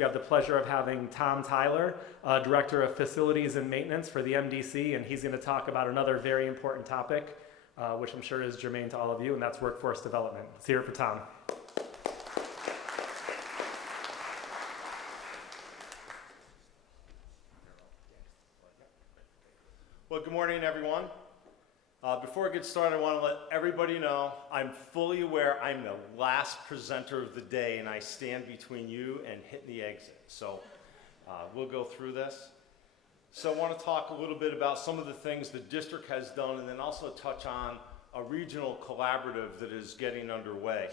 We have the pleasure of having Tom Tyler, Director of Facilities and Maintenance for the MDC, and he's going to talk about another very important topic, which I'm sure is germane to all of you, and that's workforce development. Let's hear it for Tom. Well, good morning, everyone. Before I get started, I want to let everybody know I'm fully aware I'm the last presenter of the day, and I stand between you and hitting the exit. So we'll go through this. So I want to talk a little bit about some of the things the district has done, and then also touch on a regional collaborative that is getting underway.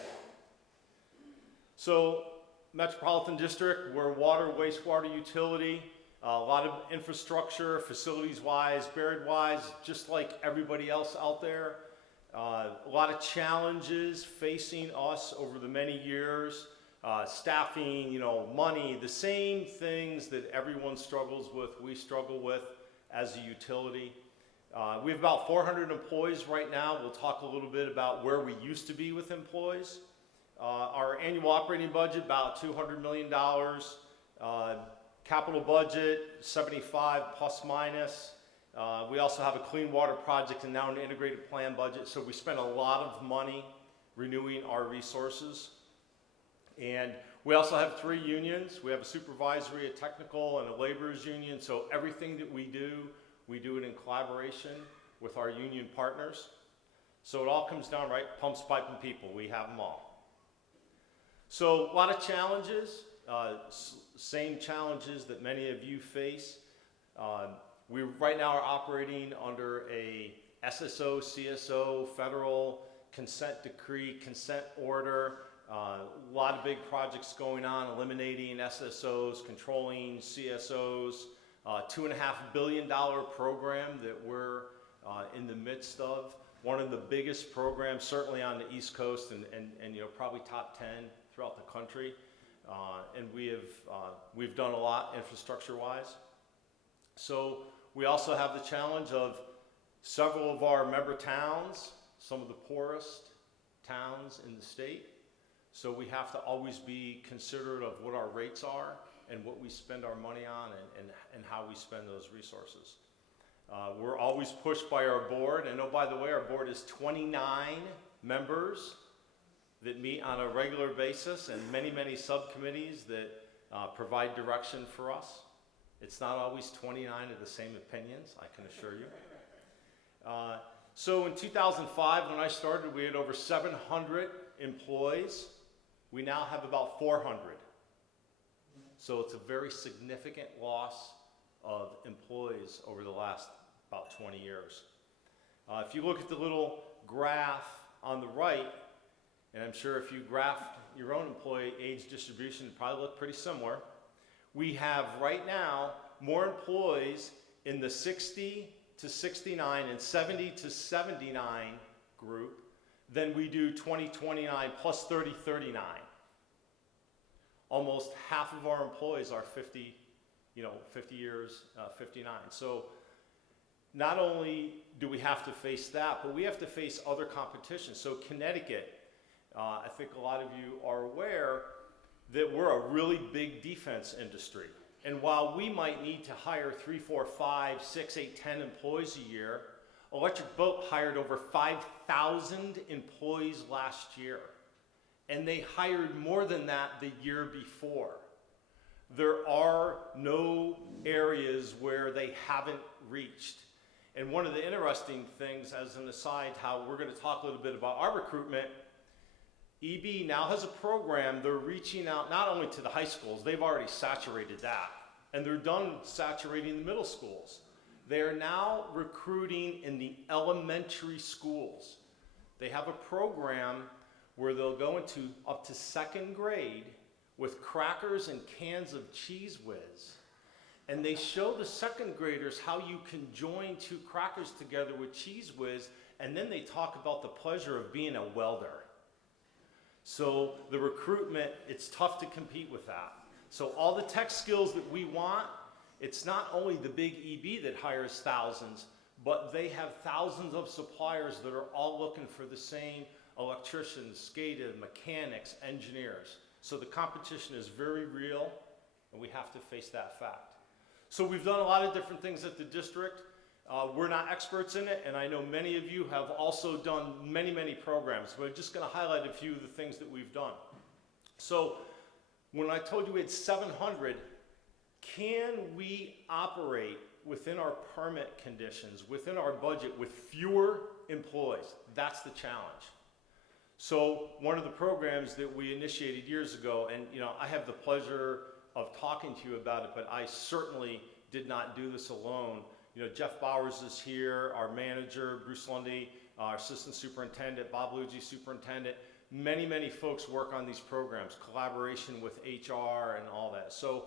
So Metropolitan District, we're a water, wastewater utility. A lot of infrastructure, facilities-wise, buried-wise, just like everybody else out there. A lot of challenges facing us over the many years. Staffing, money, the same things that everyone struggles with, we struggle with as a utility. We have about 400 employees right now. We'll talk a little bit about where we used to be with employees. Our annual operating budget, about $200 million. Capital budget, 75 plus minus. We also have a clean water project and now an integrated plan budget. So we spend a lot of money renewing our resources. And we also have 3 unions. We have a supervisory, a technical, and a laborers union. So everything that we do it in collaboration with our union partners. So it all comes down, right? Pumps, pipe, and people. We have them all. So a lot of challenges. Same challenges that many of you face. We right now are operating under a SSO, CSO, federal consent decree, consent order. A lot of big projects going on, eliminating SSOs, controlling CSOs. $2.5 billion program that we're in the midst of. One of the biggest programs, certainly on the East Coast, and probably top 10 throughout the country. And we've done a lot infrastructure-wise. So we also have the challenge of several of our member towns, some of the poorest towns in the state. So we have to always be considerate of what our rates are and what we spend our money on and how we spend those resources. We're always pushed by our board. And oh, by the way, our board is 29 members that meet on a regular basis, and many, many subcommittees that provide direction for us. It's not always 29 of the same opinions, I can assure you. So in 2005, when I started, we had over 700 employees. We now have about 400. So it's a very significant loss of employees over the last about 20 years. If you look at the little graph on the right, and I'm sure if you graphed your own employee age distribution, it'd probably look pretty similar. We have right now more employees in the 60 to 69 and 70 to 79 group than we do 2029 plus 30, 39. Almost half of our employees are 50 years, 59. So not only do we have to face that, but we have to face other competition. So Connecticut, I think a lot of you are aware that we're a really big defense industry. And while we might need to hire 3, 4, 5, 6, 8, 10 employees a year, Electric Boat hired over 5,000 employees last year. And they hired more than that the year before. There are no areas where they haven't reached. And one of the interesting things, as an aside, how we're going to talk a little bit about our recruitment, EB now has a program. They're reaching out not only to the high schools, they've already saturated that, and they're done saturating the middle schools. They are now recruiting in the elementary schools. They have a program where they'll go into up to 2nd grade with crackers and cans of Cheez Whiz. And they show the 2nd graders how you can join 2 crackers together with Cheez Whiz, and then they talk about the pleasure of being a welder. So the recruitment, it's tough to compete with that. So all the tech skills that we want, it's not only the big EB that hires thousands, but they have thousands of suppliers that are all looking for the same electricians, SCADA, mechanics, engineers. So the competition is very real and we have to face that fact. So we've done a lot of different things at the district. We're not experts in it, and I know many of you have also done many, many programs, but I'm just gonna highlight a few of the things that we've done. So when I told you we had 700, can we operate within our permit conditions, within our budget, with fewer employees? That's the challenge. So one of the programs that we initiated years ago, and I have the pleasure of talking to you about it, but I certainly did not do this alone. Jeff Bowers is here, our manager, Bruce Lundy, our assistant superintendent, Bob Luigi, superintendent. Many, many folks work on these programs, collaboration with HR and all that. So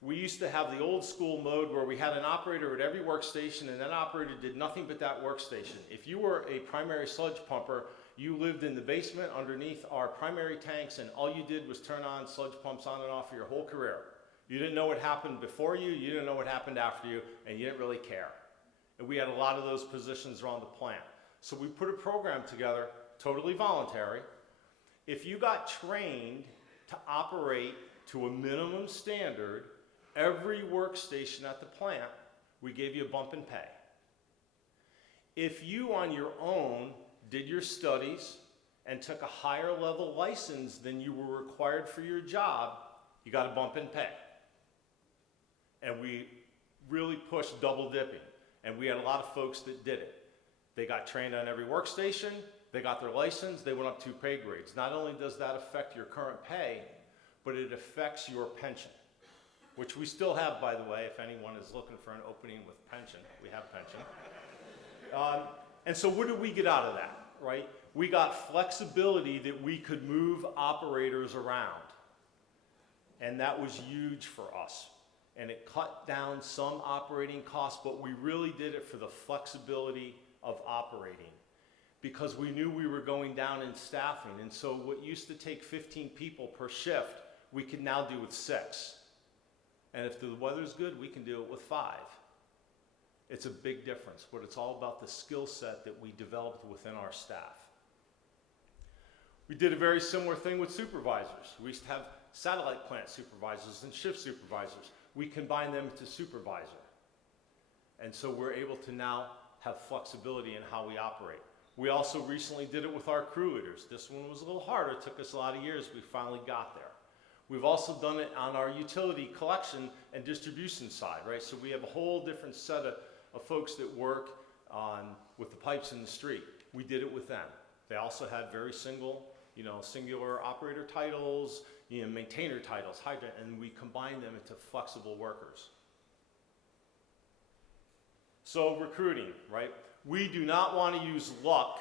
we used to have the old school mode where we had an operator at every workstation, and that operator did nothing but that workstation. If you were a primary sludge pumper, you lived in the basement underneath our primary tanks, and all you did was turn on sludge pumps on and off for your whole career. You didn't know what happened before you didn't know what happened after you, and you didn't really care. And we had a lot of those positions around the plant. So we put a program together, totally voluntary. If you got trained to operate to a minimum standard, every workstation at the plant, we gave you a bump in pay. If you on your own did your studies and took a higher level license than you were required for your job, you got a bump in pay. And we really pushed double dipping. And we had a lot of folks that did it. They got trained on every workstation, they got their license, they went up 2 pay grades. Not only does that affect your current pay, but it affects your pension, which we still have, by the way, if anyone is looking for an opening with pension. We have pension. And so what did we get out of that, right? We got flexibility that we could move operators around. And that was huge for us. And it cut down some operating costs, but we really did it for the flexibility of operating, because we knew we were going down in staffing. And so what used to take 15 people per shift, we can now do with 6. And if the weather's good, we can do it with 5. It's a big difference, but it's all about the skill set that we developed within our staff. We did a very similar thing with supervisors. We used to have satellite plant supervisors and shift supervisors. We combined them into supervisor. And so we're able to now have flexibility in how we operate. We also recently did it with our crew leaders. This one was a little harder. It took us a lot of years. We finally got there. We've also done it on our utility collection and distribution side, right? So we have a whole different set of folks that work with the pipes in the street. We did it with them. They also had very singular operator titles, maintainer titles, hydrant, and we combined them into flexible workers. So recruiting, right? We do not want to use luck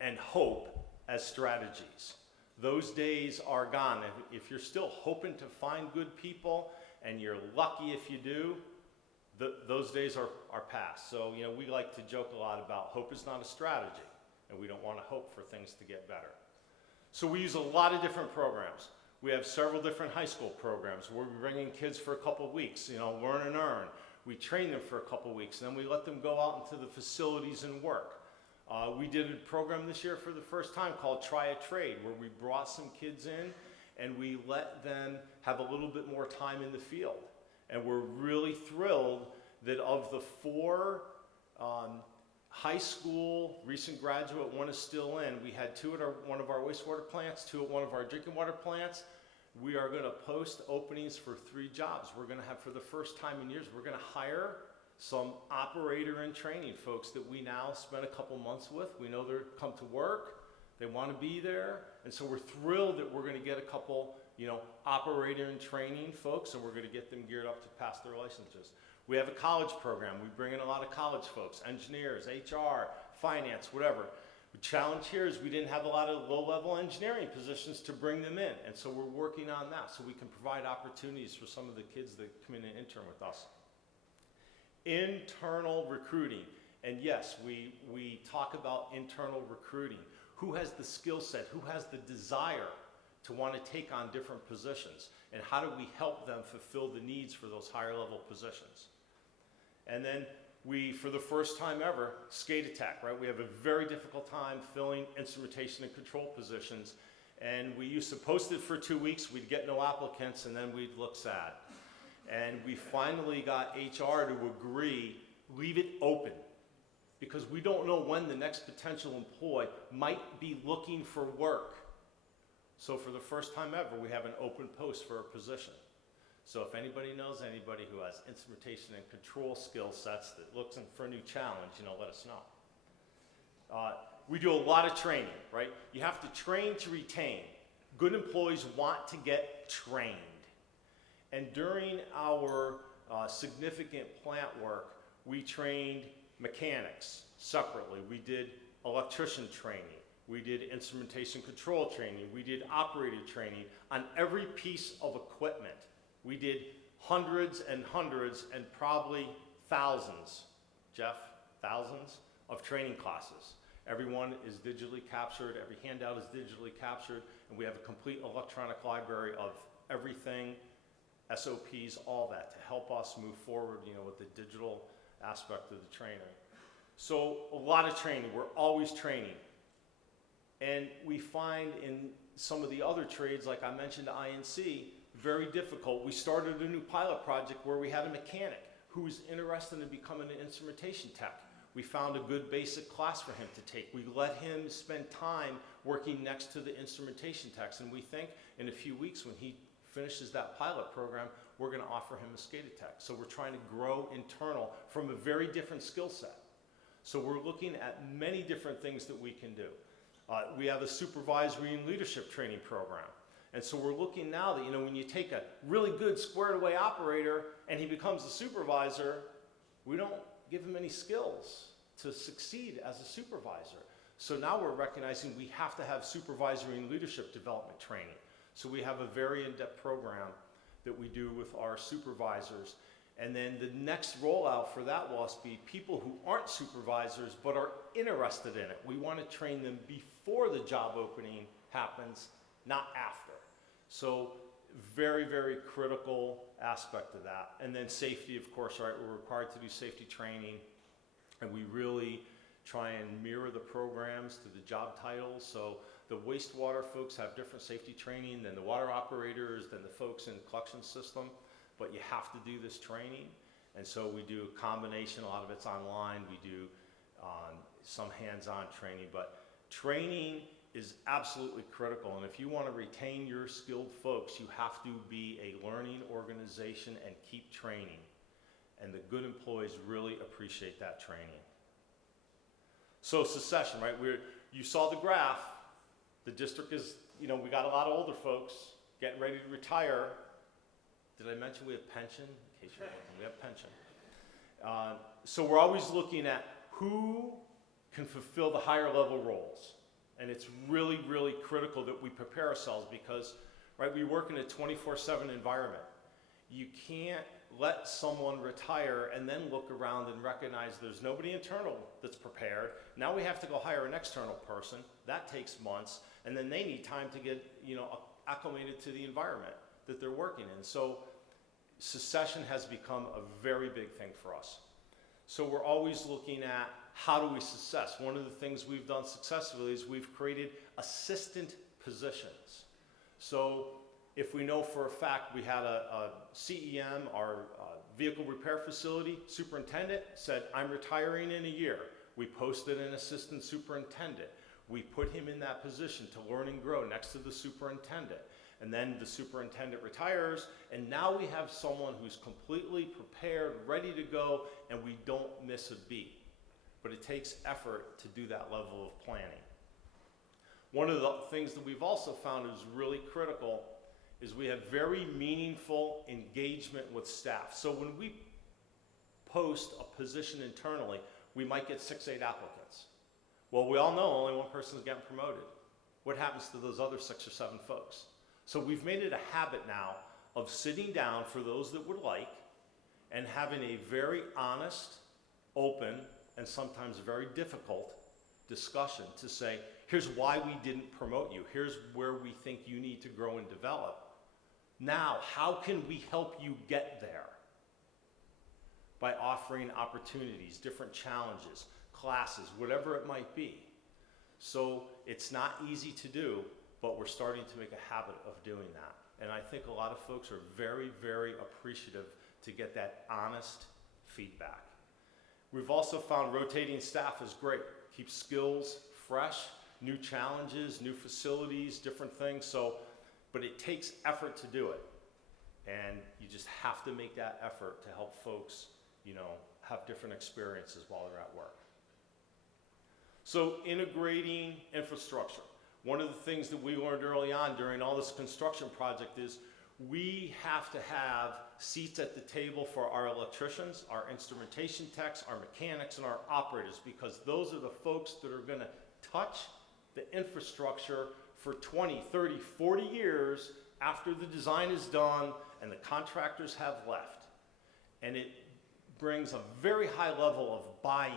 and hope as strategies. Those days are gone. If you're still hoping to find good people and you're lucky if you do, those days are past. So, we like to joke a lot about hope is not a strategy, and we don't want to hope for things to get better. So we use a lot of different programs. We have several different high school programs where we bring in kids for a couple of weeks, learn and earn. We train them for a couple of weeks, and then we let them go out into the facilities and work. We did a program this year for the first time called Try a Trade, where we brought some kids in and we let them have a little bit more time in the field. And we're really thrilled that of the 4 high school recent graduate, 1 is still in, we had 2 at one of our wastewater plants, 2 at one of our drinking water plants. We are going to post openings for 3 jobs. We're going to have, for the first time in years, we're going to hire some operator and training folks that we now spend a couple months with. We know they're come to work, they want to be there, and so we're thrilled that we're going to get a couple, operator and training folks, and we're going to get them geared up to pass their licenses. We have a college program. We bring in a lot of college folks, engineers, HR, finance, whatever. The challenge here is we didn't have a lot of low-level engineering positions to bring them in, and so we're working on that so we can provide opportunities for some of the kids that come in and intern with us. Internal recruiting, and yes, we talk about internal recruiting. Who has the skill set? Who has the desire to want to take on different positions? And how do we help them fulfill the needs for those higher level positions? And then we, for the first time ever, skate attack, right? We have a very difficult time filling instrumentation and control positions. And we used to post it for 2 weeks, we'd get no applicants, and then we'd look sad. And we finally got HR to agree, leave it open, because we don't know when the next potential employee might be looking for work. So for the first time ever, we have an open post for a position. So if anybody knows anybody who has instrumentation and control skill sets that looks for a new challenge, let us know. We do a lot of training, right? You have to train to retain. Good employees want to get trained. And during our significant plant work, we trained mechanics separately. We did electrician training. We did instrumentation control training. We did operator training on every piece of equipment. We did hundreds and hundreds and probably thousands, Jeff, thousands of training classes. Everyone is digitally captured, every handout is digitally captured, and we have a complete electronic library of everything, SOPs, all that, to help us move forward, with the digital aspect of the training. So a lot of training, we're always training. And we find in some of the other trades, like I mentioned, INC, very difficult. We started a new pilot project where we had a mechanic who was interested in becoming an instrumentation tech. We found a good basic class for him to take. We let him spend time working next to the instrumentation techs, and we think in a few weeks when he finishes that pilot program, we're gonna offer him a SCADA tech. So we're trying to grow internal from a very different skill set. So we're looking at many different things that we can do. We have a supervisory and leadership training program. And so we're looking now that, when you take a really good squared away operator and he becomes a supervisor, we don't give him any skills to succeed as a supervisor. So now we're recognizing we have to have supervisory and leadership development training. So we have a very in-depth program that we do with our supervisors. And then the next rollout for that will be people who aren't supervisors but are interested in it. We want to train them before the job opening happens, not after. So very, very critical aspect of that. And then safety, of course, right? We're required to do safety training, and we really try and mirror the programs to the job titles. So the wastewater folks have different safety training than the water operators, than the folks in the collection system, but you have to do this training. And so we do a combination, a lot of it's online. We do some hands-on training, but training is absolutely critical. And if you want to retain your skilled folks, you have to be a learning organization and keep training. And the good employees really appreciate that training. So succession, right? You saw the graph. The district is, we got a lot of older folks getting ready to retire. Did I mention we have pension? In case you're looking, we have pension. So we're always looking at who can fulfill the higher level roles. And it's really, really critical that we prepare ourselves because, right, we work in a 24/7 environment. You can't let someone retire and then look around and recognize there's nobody internal that's prepared. Now we have to go hire an external person. That takes months. And then they need time to get, acclimated to the environment that they're working in. So succession has become a very big thing for us. So we're always looking at how do we success. One of the things we've done successfully is we've created assistant positions. So if we know for a fact we had a CEM, our vehicle repair facility superintendent said, I'm retiring in a year. We posted an assistant superintendent. We put him in that position to learn and grow next to the superintendent. And then the superintendent retires, and now we have someone who's completely prepared, ready to go, and we don't miss a beat. But it takes effort to do that level of planning. One of the things that we've also found is really critical is we have very meaningful engagement with staff. So when we post a position internally, we might get 6, 8 applicants. Well, we all know only one person is getting promoted. What happens to those other 6 or 7 folks? So we've made it a habit now of sitting down for those that would like and having a very honest, open, and sometimes very difficult discussion to say, here's why we didn't promote you. Here's where we think you need to grow and develop. Now, how can we help you get there? By offering opportunities, different challenges, classes, whatever it might be. So it's not easy to do, but we're starting to make a habit of doing that. And I think a lot of folks are very, very appreciative to get that honest feedback. We've also found rotating staff is great. Keeps skills fresh, new challenges, new facilities, different things. But it takes effort to do it. And you just have to make that effort to help folks, have different experiences while they're at work. So integrating infrastructure. One of the things that we learned early on during all this construction project is we have to have seats at the table for our electricians, our instrumentation techs, our mechanics, and our operators, because those are the folks that are gonna touch the infrastructure for 20, 30, 40 years after the design is done and the contractors have left. And it brings a very high level of buy-in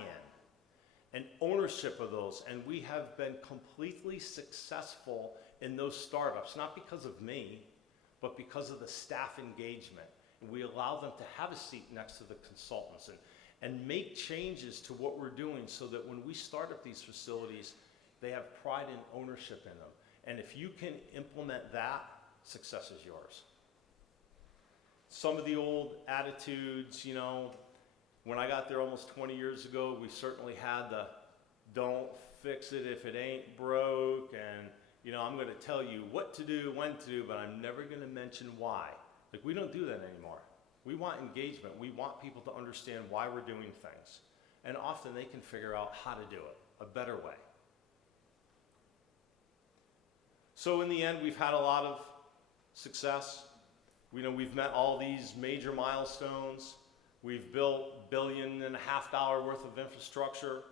and ownership of those. And we have been completely successful in those startups, not because of me, but because of the staff engagement. And we allow them to have a seat next to the consultants and make changes to what we're doing so that when we start up these facilities, they have pride and ownership in them. And if you can implement that, success is yours. Some of the old attitudes, when I got there almost 20 years ago, we certainly had the don't fix it if it ain't broke, and I'm gonna tell you what to do, when to do, but I'm never gonna mention why. Like, we don't do that anymore. We want engagement. We want people to understand why we're doing things. And often they can figure out how to do it a better way. So in the end, we've had a lot of success. We've met all these major milestones. We've built $1.5 billion worth of infrastructure.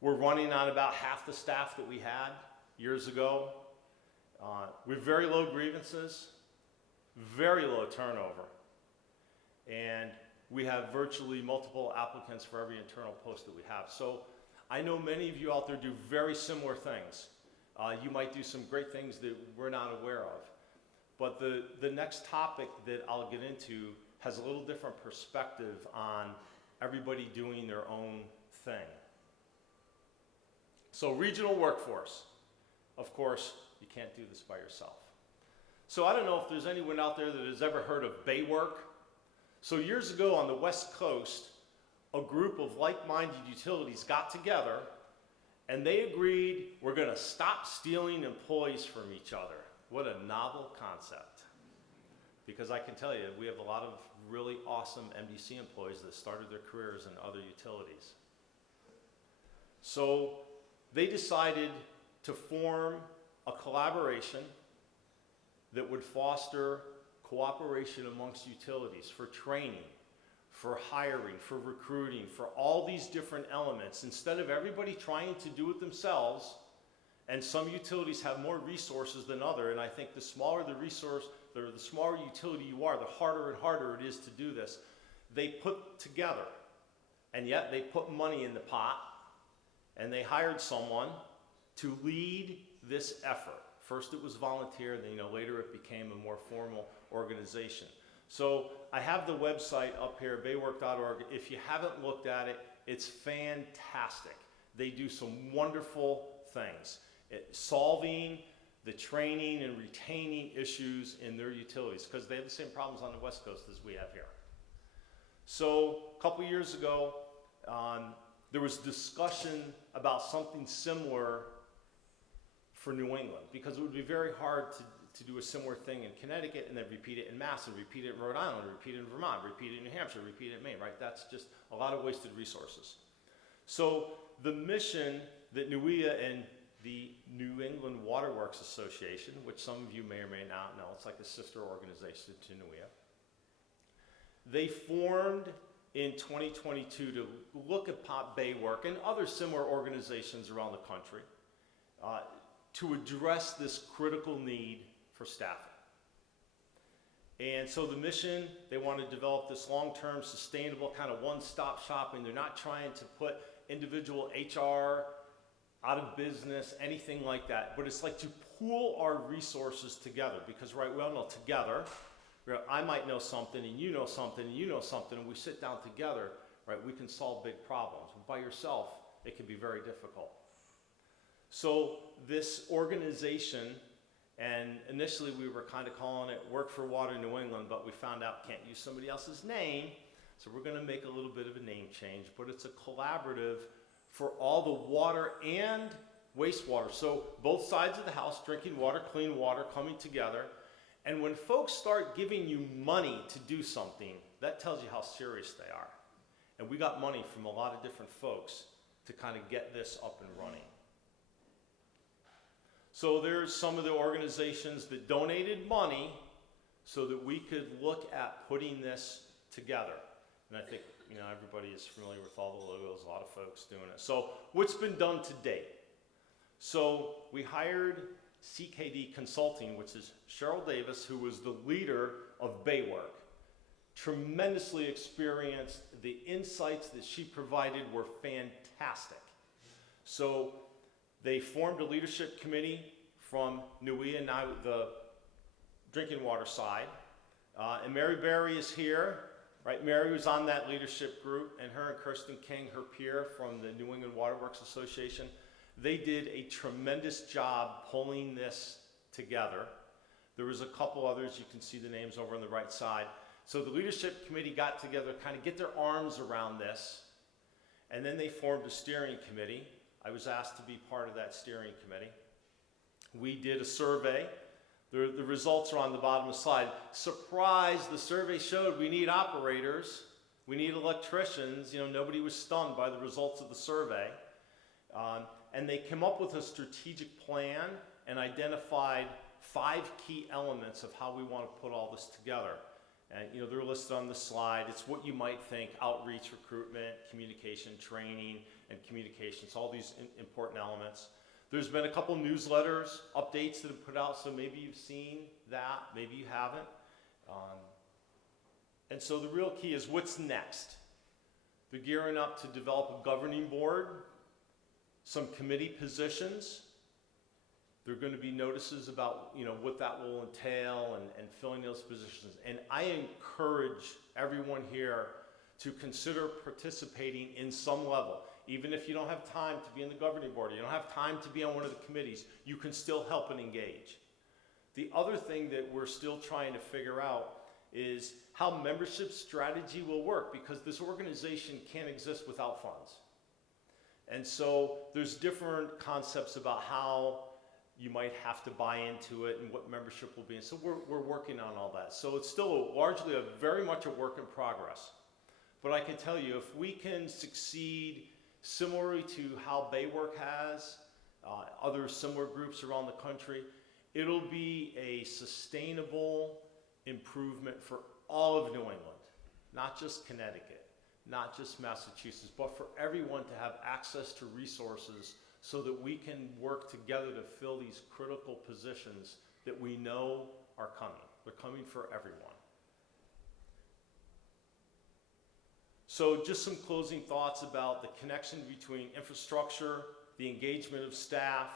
We're running on about half the staff that we had years ago. We have very low grievances, very low turnover, and we have virtually multiple applicants for every internal post that we have. So I know many of you out there do very similar things. You might do some great things that we're not aware of. But the next topic that I'll get into has a little different perspective on everybody doing their own thing. So regional workforce. Of course, you can't do this by yourself. So I don't know if there's anyone out there that has ever heard of Baywork. So years ago on the West Coast, a group of like-minded utilities got together and they agreed we're going to stop stealing employees from each other. What a novel concept. Because I can tell you, we have a lot of really awesome MDC employees that started their careers in other utilities. So they decided to form a collaboration that would foster cooperation amongst utilities for training, for hiring, for recruiting, for all these different elements. Instead of everybody trying to do it themselves, and some utilities have more resources than others, and I think the smaller the resource, the smaller utility you are, the harder and harder it is to do this. They put together, and yet they put money in the pot, and they hired someone to lead this effort. First it was volunteer, then later it became a more formal organization. So I have the website up here, baywork.org. If you haven't looked at it, it's fantastic. They do some wonderful things. Solving the training and retaining issues in their utilities, because they have the same problems on the West Coast as we have here. So a couple years ago, there was discussion about something similar for New England, because it would be very hard to do a similar thing in Connecticut and then repeat it in Mass and repeat it in Rhode Island, repeat it in Vermont, repeat it in New Hampshire, repeat it in Maine, right? That's just a lot of wasted resources. So the mission that NUIA and the New England Water Works Association, which some of you may or may not know, it's like a sister organization to NUIA, they formed in 2022 to look at Baywork and other similar organizations around the country to address this critical need for staffing. And so the mission, they want to develop this long-term, sustainable kind of one-stop shopping. They're not trying to put individual HR out of business, anything like that. But it's like to pool our resources together, because right, we all know together, I might know something and you know something and you know something, and we sit down together, right, we can solve big problems. But by yourself, it can be very difficult. So this organization And initially we were kind of calling it Work for Water New England, but we found out can't use somebody else's name. So we're going to make a little bit of a name change, but it's a collaborative for all the water and wastewater. So both sides of the house, drinking water, clean water, coming together. And when folks start giving you money to do something, that tells you how serious they are. And we got money from a lot of different folks to kind of get this up and running. So there's some of the organizations that donated money so that we could look at putting this together. And I think, you know, everybody is familiar with all the logos, a lot of folks doing it. So what's been done to date? So we hired CKD Consulting, which is Cheryl Davis, who was the leader of Baywork. Tremendously experienced. The insights that she provided were fantastic. So they formed a leadership committee from NUIA, now the drinking water side. And Mary Berry is here, right? Mary was on that leadership group, and her and Kirsten King, her peer from the New England Waterworks Association, they did a tremendous job pulling this together. There was a couple others, you can see the names over on the right side. So the leadership committee got together, kind of get their arms around this, and then they formed a steering committee. I was asked to be part of that steering committee. We did a survey. The results are on the bottom of the slide. Surprise, the survey showed we need operators, we need electricians. You know, nobody was stunned by the results of the survey. And they came up with a strategic plan and identified 5 key elements of how we want to put all this together. And you know, they're listed on the slide. It's what you might think: outreach, recruitment, communication, training, and communications, all these important elements. There's been a couple newsletters, updates that have put out, so maybe you've seen that, maybe you haven't. And so the real key is what's next. They're gearing up to develop a governing board, some committee positions. There are going to be notices about, you know, what that will entail and filling those positions. And I encourage everyone here to consider participating in some level. Even if you don't have time to be in the governing board, you don't have time to be on one of the committees, you can still help and engage. The other thing that we're still trying to figure out is how membership strategy will work, because this organization can't exist without funds. And so there's different concepts about how you might have to buy into it and what membership will be. And so we're working on all that. So it's still largely very much a work in progress. But I can tell you, if we can succeed similarly to how Baywork has, other similar groups around the country, it'll be a sustainable improvement for all of New England, not just Connecticut, not just Massachusetts, but for everyone to have access to resources so that we can work together to fill these critical positions that we know are coming. They're coming for everyone. So just some closing thoughts about the connection between infrastructure, the engagement of staff,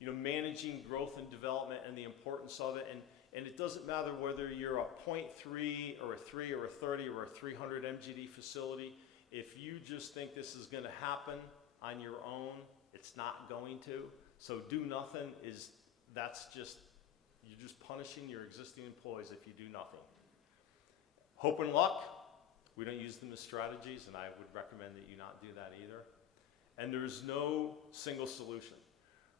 you know, managing growth and development and the importance of it. And it doesn't matter whether you're a 0.3 or a 3 or a 30 or a 300 MGD facility. If you just think this is going to happen on your own, it's not going to. So do nothing you're just punishing your existing employees if you do nothing. Hope and luck, we don't use them as strategies, and I would recommend that you not do that either. And there's no single solution,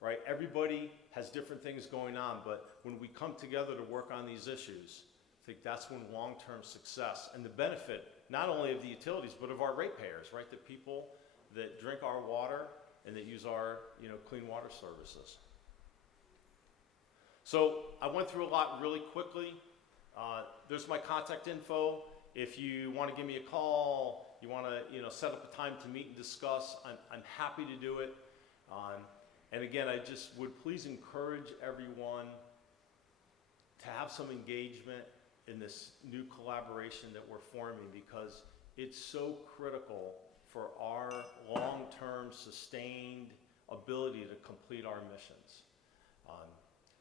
right? Everybody has different things going on, but when we come together to work on these issues, I think that's when long-term success and the benefit, not only of the utilities, but of our ratepayers, right? The people that drink our water and that use our, you know, clean water services. So I went through a lot really quickly. There's my contact info. If you want to give me a call, you want to, you know, set up a time to meet and discuss, I'm happy to do it. And again, I just would please encourage everyone to have some engagement in this new collaboration that we're forming, because it's so critical for our long-term sustained ability to complete our missions.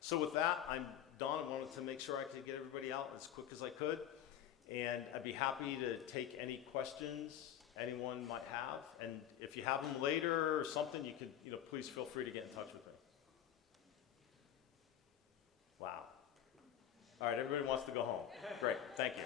So with that, I'm done. I wanted to make sure I could get everybody out as quick as I could. And I'd be happy to take any questions anyone might have. And if you have them later or something, you could, you know, please feel free to get in touch with me. All right, everybody wants to go home. Great, thank you.